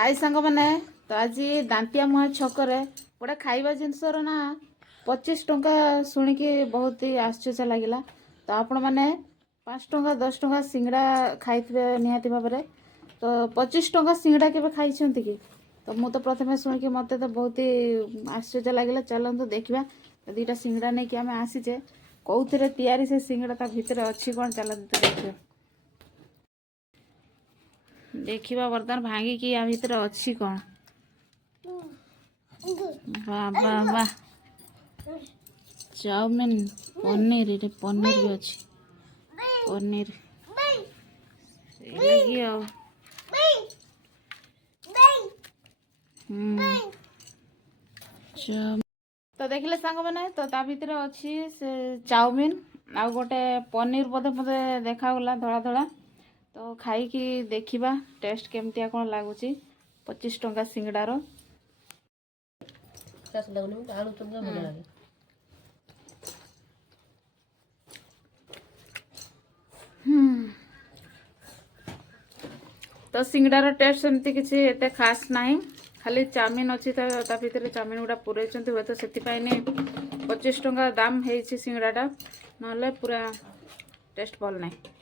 हाय सांग मैंने तो आज दांतिया मुहा छकरे गोटे खाइबा जिनसर ना 25 टंका शुणिकी बहुत ही आश्चर्य लगिला। तो आपण मैंने 5 टंका 10 टंका सिंगड़ा खाइथे निहाती भाव में। तो 25 टंका सिंगड़ा के खाई कि तो मुझे तो प्रथम शुणिकी मत तो बहुत ही आश्चर्य लगिला। चलतु देखा दुईटा सिंगड़ा नहीं कि आम आसीचे कौन तैयारी से सिंगड़ा ता भितर अच्छी कौन चलते देखिए देखा बर्तमान भांगिकी या भितर अच्छी कौन। वाह वाह वाह चाउमिन पनीर ये पनीर भी अच्छी पनीर लगी आ तो देखले सांग मैंने तो ता भितर अच्छी से चाउमिन आ गोटे पनीर बोधे मते देखागला धड़ा धड़ा। तो खाई देखा टेस्ट केमतिया कौन लगुच 25 टंका सिंगड़ार। तो सिंगड़ार टेस्ट सेमती किसी एते खास नहीं खाली चाउमिन अच्छी ता भितर चाउमिन गुड़ा पूरे हुए तो से 25 टंका दाम है सिंगड़ाटा ना पूरा टेस्ट भल नहीं।